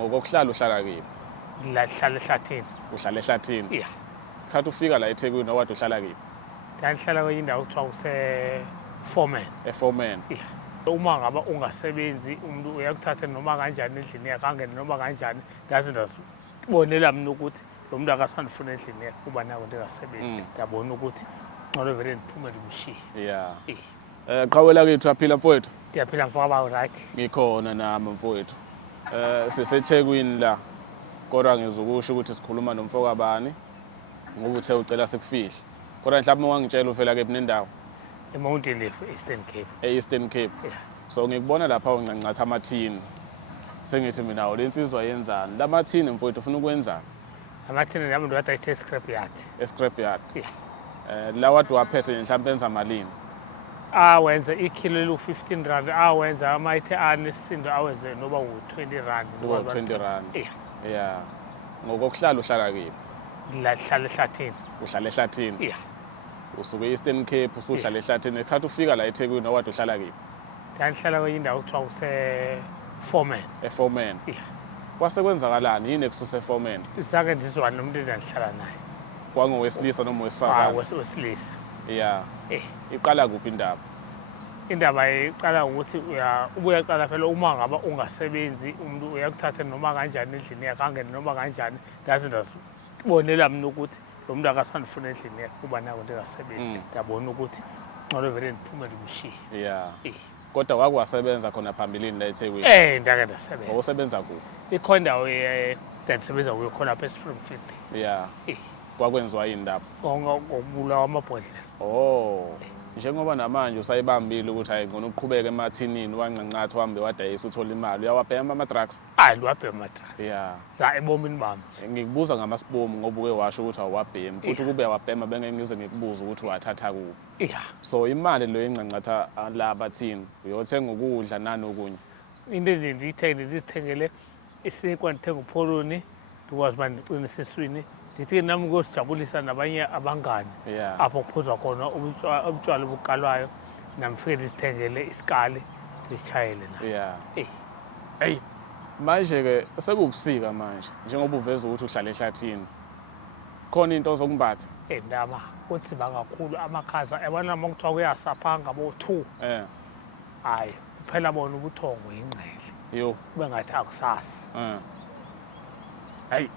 ngokokuhlala uhlala kephi? Ngihlala ehlathini. Uhlala ehlathini? Yeah. Thatha ufika la eThekwini okade uhlala kephi? Ngihlala kwenye indawo kuthiwa kuse-Foreman. eForeman. Yeah. Uma ngaba ungasebenzi umuntu uyakuthatha noma kanjani endlini yakhe angene noma kanjani ndaze ndasibonela mina ukuthi lo muntu akasandifuna endlini yakhe kuba nako ndingasebenzi. Ndiyabona ukuthi ngcono vele ndiphume ndimshiye. Yeah. Qhawela kethu aphila mfowethu? Ndiyaphila mfowabo right. Ngikhona nami mfowethu. SiseThekwini la. Kodwa ngizokusho ukuthi sikhuluma nomfokabani ngoba uthe ucela sikufihle. Kodwa mhlawumbe ungangitshela uvela kephi nendawo? eMountain Leaf, Eastern Cape. E-Eastern Cape. Yeah. So ngikubona lapha uncancatha amathini. Sengithi mina le nsizwa yenzani? Lamathini mfowethu ufuna ukwenzani? Amathini nami ndiwadayisa e-scrap yard. E-scrap yard. Yeah. La wadi waphethe mhlawumbe enza malini? Awenza ikilo lu-R15, awenza amayithe anesisindo awenze noba u-R20. Noba u-R20. Yeah. Yeah. Ngokokuhlala uhlala kephi? Ngihlala ehlathini. Uhlala ehlathini? Yeah. Usuke e-Eastern Cape usuhlala ehlathini. Thatha ufika la eThekwini okade uhlala kephi? Ngihlala kwenye indawo kuthiwa kuse-Foreman. eForeman. Yeah. Kwase kwenzakalani yini ekususe eForeman? Sake ndizwane nomuntu endangihlala naye. Kwangowesilisa noma owesifazane? Wesilisa. Yeah. Iqala kuphi indaba? Indaba iqala ukuthi uyaqala phela uma ngaba ungasebenzi umuntu uyakuthatha noma kanjani endlini yakhe angene noma kanjani ndaze ndasibonela mina ukuthi lo muntu akasandifuna endlini yakhe kuba nako ndingasebenzi. Ndiyabona ukuthi ngcono vele ndiphume ndimshiye. Yeah. Kodwa wake wasebenza khona phambilini la eThekwini? Ndake ndasebenza. Wawusebenza kuphi? Ikhona indawo endandisebenza kuyo khona apha eSpringfield. Yeah. Kwakwenziwa yini lapho? Ngokubulawa amabhodlela. Oh. Njengoba namanje usayibambile ukuthi hayi ngona uqhubeke emathinini wancancatha uhambe wadayisa uthola imali uyawabhema ama-drugs? Ndiwabhema ama-drugs. Yeah. Ebomini bami. Ngikubuza ngamasibomu ngoba uke washo ukuthi awuwabhemi futhi kube uyawabhema bengeke ngize ngikubuze ukuthi wathatha kuphi. Yeah. So imali lo encancatha la abathini uyothenga ukudla nanokunye? Into ndizithengele isinkwa, ndithenga upholoni ndikwazi uba ndiqinise esiswini. Ndithi nami ukuyosijabulisa nabanye abangani apho kuphuzwa khona utshwala obukalwayo nami fike ndizithengele isikali ndisitshayele na. Yeah. Hey, manje-ke sekubusika manje njengoba uveza ukuthi uhlala ehlathini khona into zokumbatha? Ndaba kunzima kakhulu amakhaza yabona uma kuthiwa kuyasaphanga bo-2. Hhayi kuphela bona ubuthongo yingqele kube ngathi akusasi. Hayi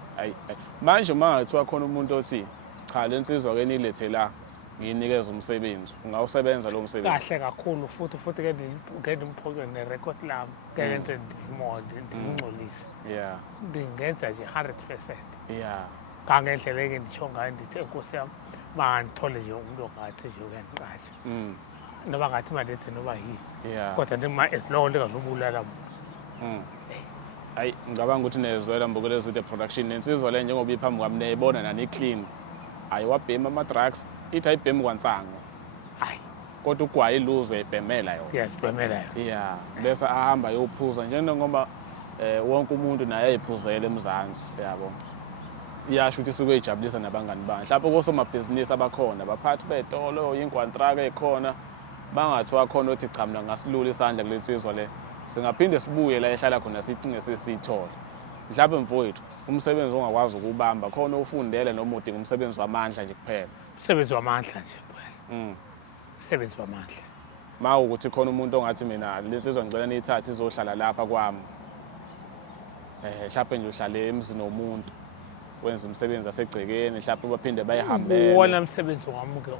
manje uma ngathiwa khona umuntu othi cha le nsizwa-ke niyilethe la ngiyinikeza umsebenzi ungawusebenza lowo msebenzi? Kahle kakhulu futhi ke ndimphoxe nerekhod lami ngeke nje ndimngcolise. Yeah. Ndingenza nje 100%. Yeah. Kangendlela eke nditsho ngayo ndithi enkosi yami mangandithole nje umuntu ongathi nje uyandiqasha. Noba ngathi mandenze noba yini. Yeah. Kodwa as long ndingazobulala muntu. Hayi ngicabanga ukuthi nezwela mbukelezo the production nensizwa le njengoba iphambi kwami neyibona nani clean. Ayiwabhema ama-drugs ithi ayibhemi kwansango. Hayi kodwa ugwayi luzo uyayibhemela yona. Iyazibhemela yona. Yeah. Bese ahamba ayophuza njengoba wonke umuntu naye ayiphuzele eMzansi yabo. Iyasho ukuthi isuke ijabulisa nabangani bani. Mhlawumbe kosomabhizinisi abakhona baphathi betolo ingwantraka ekhona bangathiwa khona ukuthi cha mina ngasilula isandla kulensizwa le. Singaphinde sibuye la ehlala khona sicinge sesithole. Mhlawumbe mfowethu umsebenzi ongakwazi ukubamba khona ufundele noma udinga umsebenzi wamandla nje kuphela. Umsebenzi wamandla nje kuphela. Umsebenzi wamandla. Ma ukuthi khona umuntu ongathi mina lensizwa ngicela niyithathe izohlala lapha kwami. Mhlawumbe nje uhlala emzini nomuntu wenza umsebenzi asegcekeni mhlawumbe baphinde bayihambele. Uwona umsebenzi wami ke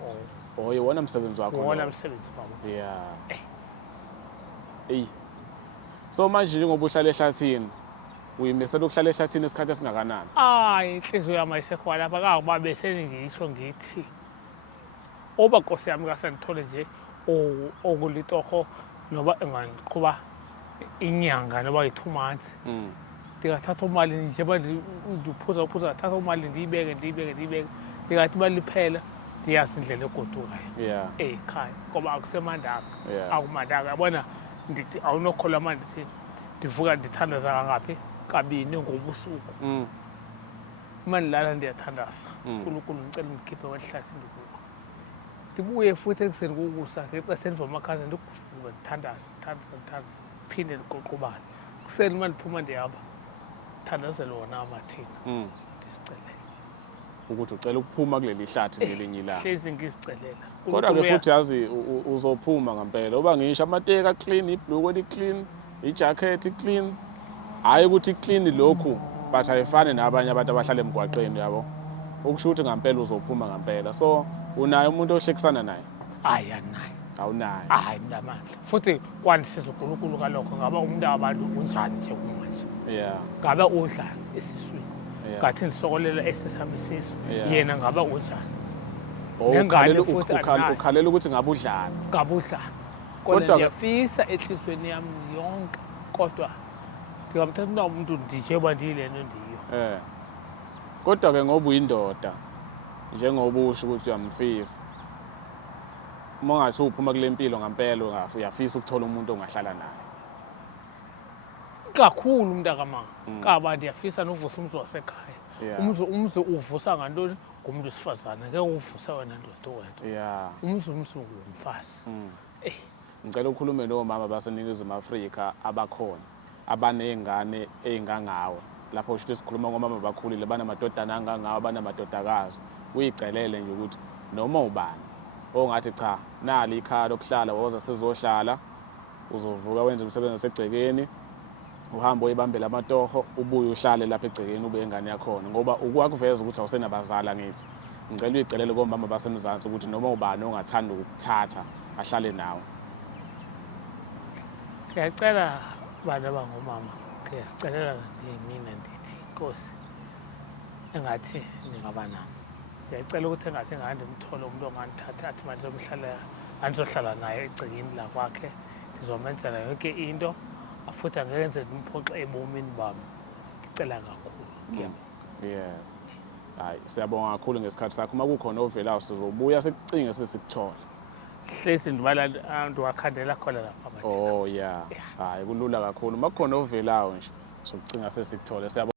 iwona umsebenzi wakho. Uwona umsebenzi wami. Yeah. So manje njengoba uhlala ehlathini uyimisela ukuhlala ehlathini isikhathi esingakanani? Inhliziyo yami ayisekho lapha kangoba bese ngisho ngithi oba Nkosi yami kasandithole nje okulitoho noba engangiqhuba inyanga noba yi2 months. Ndingathatha imali nje ndiphuza thatha imali ndiyibeke ndingathi baliphela ndiyazi indlela egodukayo ekhaya ngoba akusemandanga akumandanga yabona ndithi awunokholwa manje ndithi ndivuka ndithandaza kangaphi kabini ngobusuku. Uma ndilala ndiyathandaza uNkulunkulu ngicela undikhiphe kwehlathini ndibuye futhi ekuseni kokusa ngexesha emva amakhaza ndikuvuka ndithandaza phinde ndiqoqobane kuseni uma ndiphuma ndihamba sithandazele wona amathina ndisicelela ukuthi ucela ukuphuma kuleli hlathi ngelinye ilanga. hlezi ngisicelela Kodwa ke futhi yazi uzophuma ngempela. Uba ngisho amateka clean, ibhlukwe li-clean, ijacket clean. Hayi ukuthi clean lokhu but ayifani nabanye abantu abahlala emgwaqeni yabo. Ukusho ukuthi ngempela uzophuma ngempela. So unayo umuntu ohlekisana naye? ayanayo Awunayo. hayi mntamami futhi kwandisiza uNkulunkulu kalokho ngaba umuntu abantu unjani nje kumanje Yeah. ngabe udlala esiswini Yeah. ngathi ndisokolela esisami isisu Yeah. yena ngabe unjani Ukhalela Nengane futhi anayo. ukhalela ukuthi ngabe udlala. ngabe udlala Kodwa kodwa ke- ngiyafisa enhlizweni yami yonke kodwa ndingamthatha umuntu njengoba ndiyilento ndiyo Kodwa ke ngoba uyindoda njengoba usho ukuthi uyamfisa. Uma ungathi uphuma kule mpilo ngempela uyafisa ukuthola umuntu ongahlala naye. kakhulu mntakamama kaba ndiyafisa nokuvusa umzi wasekhaya Yeah. umzi uvusa ngantoni ngumuntu wesifazane ngeke uvusa wena ndoda wedwa Yeah. umzi ngumfazi Ngicela ukhulume nomama baseNingizimu Afrika abakhona abanezingane ezingangawe. Lapho usho sikhuluma ngomama bakhulile banamadodana angangawe banamadodakazi. Uyicelele nje ukuthi noma ubani ongathi cha nali ikhaya lokuhlala woza sizohlala uzovuka wenze umsebenzi osegcekeni uhamba uyibambela amatoho ubuye uhlale lapha egcekeni ube ingane yakhona ngoba ukwakuveza ukuthi awusenabazala ngithi ngicela uyicelele komama basemzansi ukuthi noma ubani ongathanda ukuthatha ahlale nawe. ngiyacela bantu abangomama ngiyasicelela mina ndithi Nkosi engathi ningaba nami ngiyacela ukuthi engathi ngandimthole umuntu ongandithatha athi manje andizohlala naye egcekeni la kwakhe ngizomenzela yonke into futhi angeke nze ndimphoxe ebomini bami ngicela kakhulu Yeah. Hayi siyabonga kakhulu ngesikhathi sakho. Uma kukhona ovelayo sizobuya sikucinge sesikuthole. hlezi ndiwakhandela khona lapha amathina Oh yeah. Hayi kulula kakhulu. Uma kukhona ovelayo nje sokucinga sesikuthole.